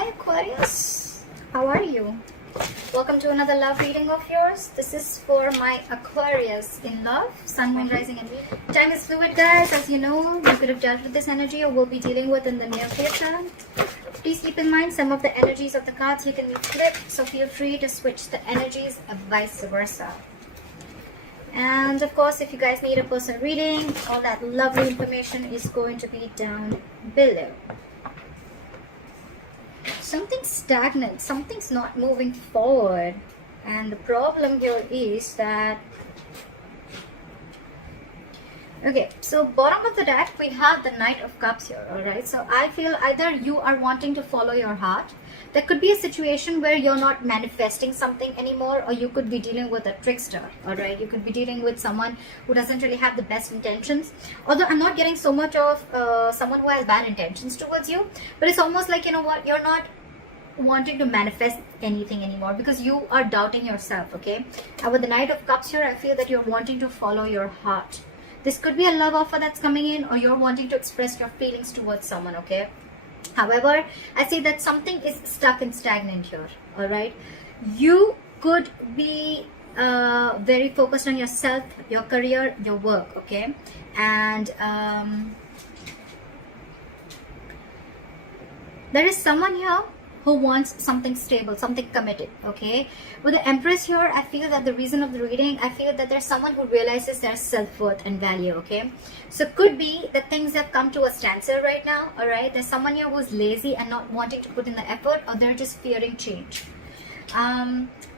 Hi Aquarius, how are you? Welcome to another love reading of yours. This is for my Aquarius in love, sun, moon, rising and Venus. Time is fluid, guys. As you know, you could have dealt with this energy or will be dealing with in the near future. Please keep in mind some of the energies of the cards you can be flipped, so feel free to switch the energies and vice versa. And of course, if you guys need a personal reading, all that lovely information is going to be down below. Something's stagnant, something's not moving forward, and the problem here is that, okay, so bottom of the deck we have the Knight of Cups here. All right, so I feel either you are wanting to follow your heart. There could be a situation where you're not manifesting something anymore, or you could be dealing with a trickster. All right, you could be dealing with someone who doesn't really have the best intentions. Although I'm not getting so much of someone who has bad intentions towards you, but it's almost like, you know what, you're not wanting to manifest anything anymore because you are doubting yourself. Okay, and with the Knight of Cups here, I feel that you're wanting to follow your heart. This could be a love offer that's coming in, or you're wanting to express your feelings towards someone. Okay, however, I see that something is stuck and stagnant here. All right, you could be very focused on yourself, your career, your work. Okay, and there is someone here who wants something stable, something committed. Okay, with the Empress here, I feel that the reason of the reading, I feel that there's someone who realizes their self-worth and value. Okay, so could be that things have come to a standstill right now. All right, there's someone here who's lazy and not wanting to put in the effort, or they're just fearing change.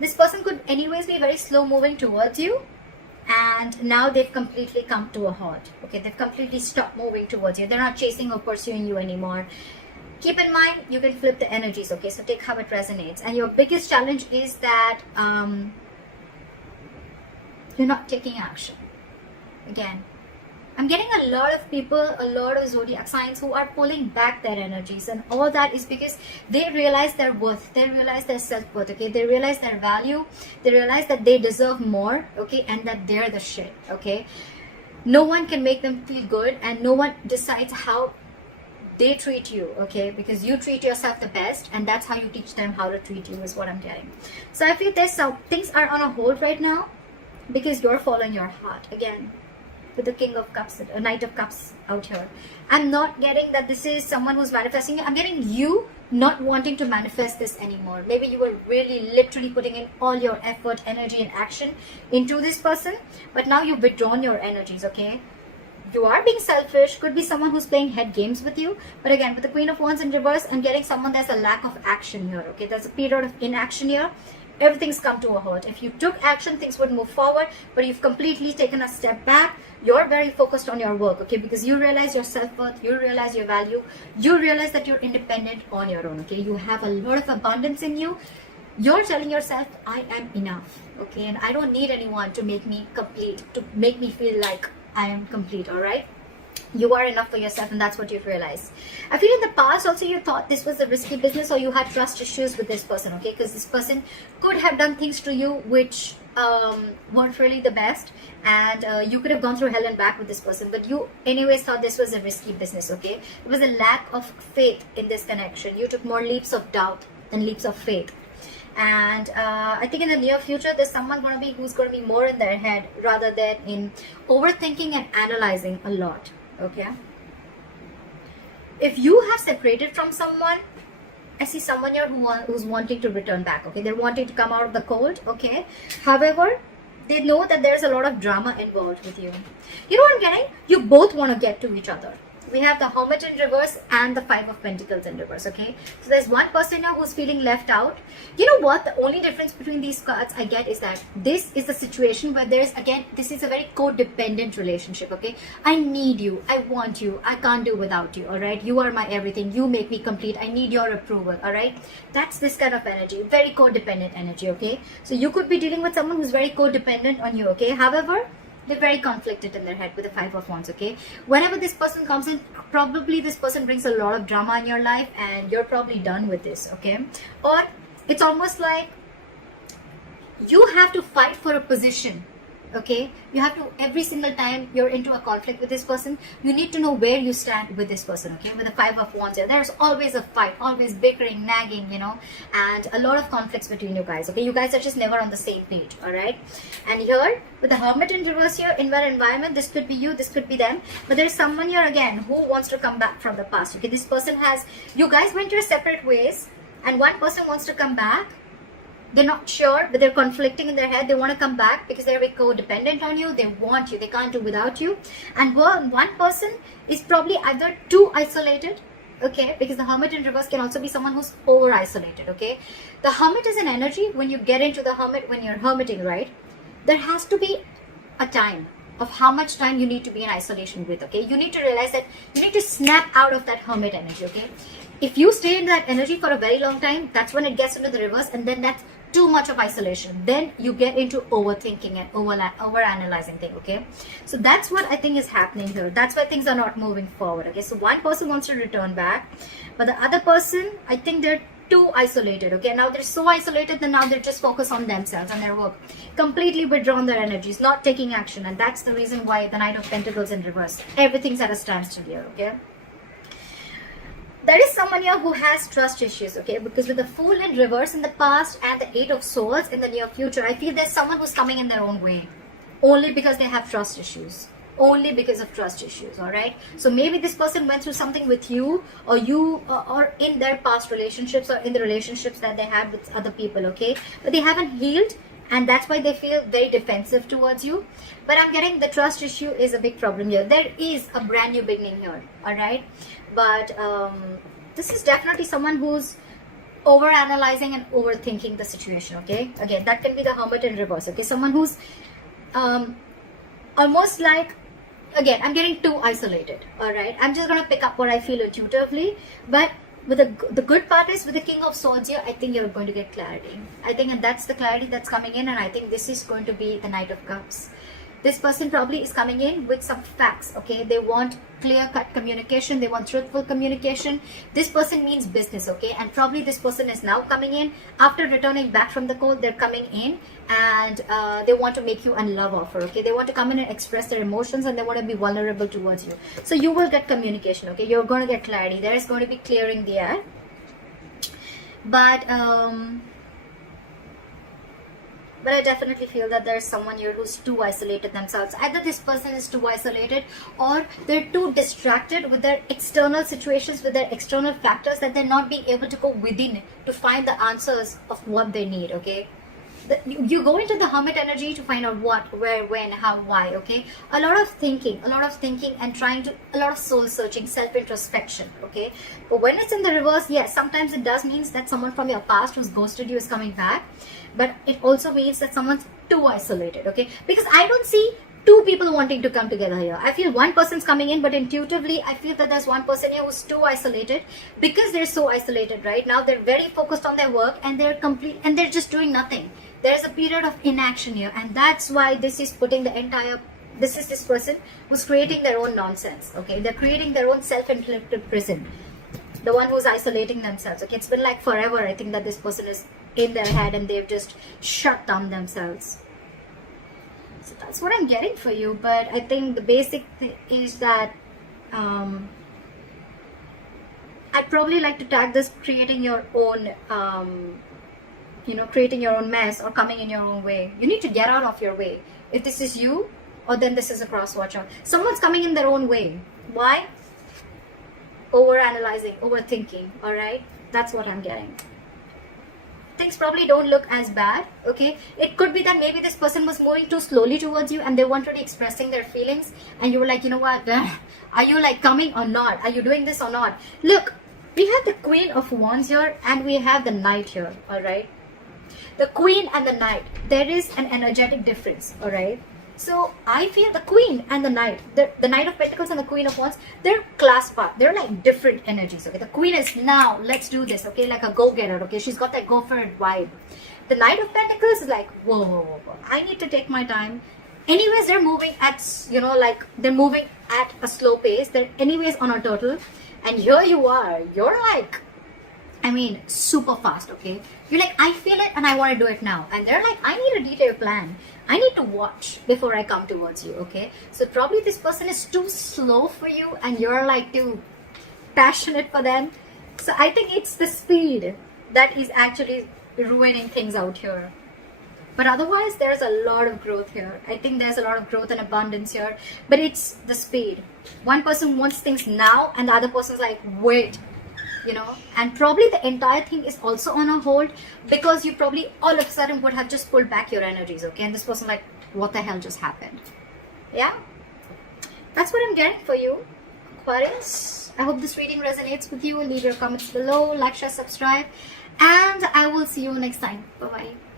This person could anyways be very slow moving towards you, and now they've completely come to a halt. Okay, they've completely stopped moving towards you. They're not chasing or pursuing you anymore. Keep in mind, you can flip the energies. Okay, so take how it resonates. And your biggest challenge is that you're not taking action. Again, I'm getting a lot of people, a lot of zodiac signs who are pulling back their energies, and all that is because they realize their worth, they realize their self-worth. Okay, they realize their value, they realize that they deserve more. Okay, and that they're the shit. Okay, no one can make them feel good, and no one decides how they treat you. Okay, because you treat yourself the best, and that's how you teach them how to treat you, is what I'm getting. So I feel there's some things are on a hold right now because you're following your heart. Again, with the King of Cups, a Knight of Cups out here, I'm not getting that this is someone who's manifesting. I'm getting you not wanting to manifest this anymore. Maybe you were really literally putting in all your effort, energy and action into this person, but now you've withdrawn your energies. Okay, you are being selfish. Could be someone who's playing head games with you. But again, with the Queen of Wands in reverse, I'm getting someone, there's a lack of action here. Okay, there's a period of inaction here. Everything's come to a halt. If you took action, things would move forward, but you've completely taken a step back. You're very focused on your work. Okay, because you realize your self-worth, you realize your value, you realize that you're independent on your own. Okay, you have a lot of abundance in you. You're telling yourself, I am enough. Okay, and I don't need anyone to make me complete, to make me feel like I am complete. All right, you are enough for yourself, and that's what you've realized. I feel in the past also you thought this was a risky business, or you had trust issues with this person. Okay, because this person could have done things to you which weren't really the best, and you could have gone through hell and back with this person, but you anyways thought this was a risky business. Okay, it was a lack of faith in this connection. You took more leaps of doubt than leaps of faith. And I think in the near future there's someone who's going to be more in their head rather than in overthinking and analyzing a lot. Okay, if you have separated from someone, I see someone here who's wanting to return back. Okay, they're wanting to come out of the cold. Okay, however, they know that there's a lot of drama involved with you. You know what I'm getting? You both want to get to each other. We have the Hermit in reverse and the Five of Pentacles in reverse. Okay, so there's one person now who's feeling left out. You know what, the only difference between these cards I get is that this is the situation where there's, again, this is a very codependent relationship. Okay, I need you, I want you, I can't do without you. All right, you are my everything, you make me complete, I need your approval. All right, that's this kind of energy, very codependent energy. Okay, so you could be dealing with someone who's very codependent on you. Okay, however, they're very conflicted in their head with the Five of Wands. Okay, whenever this person comes in, probably this person brings a lot of drama in your life, and you're probably done with this. Okay, or it's almost like you have to fight for a position Okay, you have to, every single time you're into a conflict with this person, you need to know where you stand with this person. Okay, with the 5 of Wands here, there's always a fight, always bickering, nagging, you know, and a lot of conflicts between you guys. Okay, you guys are just never on the same page. All right, and here with the Hermit in reverse here, in that environment, this could be you, this could be them, but there's someone here again who wants to come back from the past. Okay, this person has, you guys went your separate ways, and one person wants to come back. They're not sure, but they're conflicting in their head. They want to come back because they're codependent on you. They want you. They can't do without you. And one person is probably either too isolated, okay, because the Hermit in reverse can also be someone who's over isolated. Okay, the Hermit is an energy. When you get into the Hermit, when you're hermiting, right, there has to be a time of how much time you need to be in isolation with. Okay, you need to realize that you need to snap out of that Hermit energy. Okay, if you stay in that energy for a very long time, that's when it gets into the reverse, and then that's too much of isolation. Then you get into overthinking and over analyzing things. Okay, so that's what I think is happening here. That's why things are not moving forward. Okay, so one person wants to return back, but the other person, I think they're too isolated. Okay, now they're so isolated that now they're just focused on themselves and their work, completely withdrawn their energies, not taking action. And that's the reason why the Knight of Pentacles in reverse, everything's at a standstill here. Okay, there is someone here who has trust issues. Okay, because with the Fool in reverse in the past and the 8 of Swords in the near future, I feel there's someone who's coming in their own way only because they have trust issues, only because of trust issues. All right, so maybe this person went through something with you, or or in their past relationships, or in the relationships that they had with other people. Okay, but they haven't healed, and that's why they feel very defensive towards you. But I'm getting the trust issue is a big problem here. There is a brand new beginning here. All right, but this is definitely someone who's over analyzing and overthinking the situation. Okay, again, that can be the Hermit in reverse. Okay, someone who's almost like, again, I'm getting too isolated. All right, I'm just gonna pick up what I feel intuitively, but with the good part is with the King of Swords here, I think you're going to get clarity. I think, and that's the clarity that's coming in, and I think this is going to be the Knight of Cups. This person probably is coming in with some facts. Okay, they want clear-cut communication, they want truthful communication. This person means business. Okay, and probably this person is now coming in after returning back from the cold. They're coming in and they want to make you a love offer. Okay, they want to come in and express their emotions, and they want to be vulnerable towards you. So you will get communication. Okay, you're going to get clarity. There is going to be clearing the air, but I definitely feel that there's someone here who's too isolated themselves. Either this person is too isolated, or they're too distracted with their external situations, with their external factors, that they're not being able to go within to find the answers of what they need. Okay, you go into the Hermit energy to find out what, where, when, how, why. Okay, a lot of thinking and trying to, a lot of soul searching, self-introspection. Okay, but when it's in the reverse, yes, sometimes it does means that someone from your past who's ghosted you is coming back, but it also means that someone's too isolated. Okay, because I don't see two people wanting to come together here. I feel one person's coming in, but intuitively I feel that there's one person here who's too isolated, because they're so isolated right now. They're very focused on their work, and they're just doing nothing. There's a period of inaction here, and that's why this is putting the entire, this is this person who's creating their own nonsense. Okay, they're creating their own self-inflicted prison, the one who's isolating themselves. Okay, it's been like forever, I think, that this person is in their head and they've just shut down themselves. So that's what I'm getting for you. But I think the basic thing is that I'd probably like to tag this creating your own creating your own mess, or coming in your own way. You need to get out of your way. If this is you, or then this is a cross watcher. Someone's coming in their own way. Why? Over analyzing, overthinking. All right, that's what I'm getting. Things probably don't look as bad. Okay, it could be that maybe this person was moving too slowly towards you, and they weren't really expressing their feelings, and you were like, you know what, are you like coming or not? Are you doing this or not? Look, we have the Queen of Wands here, and we have the Knight here. All right, the Queen and the Knight, there is an energetic difference. All right, so I feel the Queen and the Knight, the Knight of Pentacles and the Queen of Wands, they're class part. They're like different energies. Okay, the Queen is, now let's do this. Okay, like a go-getter. Okay, she's got that go for it vibe. The Knight of Pentacles is like, whoa, I need to take my time. Anyways, they're moving at, like they're moving at a slow pace. They're anyways on a turtle, and here you are. You're like I mean, super fast, okay? You're like, I feel it and I want to do it now. And they're like, I need a detailed plan. I need to watch before I come towards you, okay? So probably this person is too slow for you and you're like too passionate for them. So I think it's the speed that is actually ruining things out here. But otherwise, there's a lot of growth here. I think there's a lot of growth and abundance here. But it's the speed. One person wants things now and the other person's like, wait. You know, and probably the entire thing is also on a hold because you probably all of a sudden would have just pulled back your energies, okay? And this person like, what the hell just happened? Yeah, that's what I'm getting for you, Aquarius. I hope this reading resonates with you. Leave your comments below, like, share, subscribe, and I will see you next time. Bye-bye.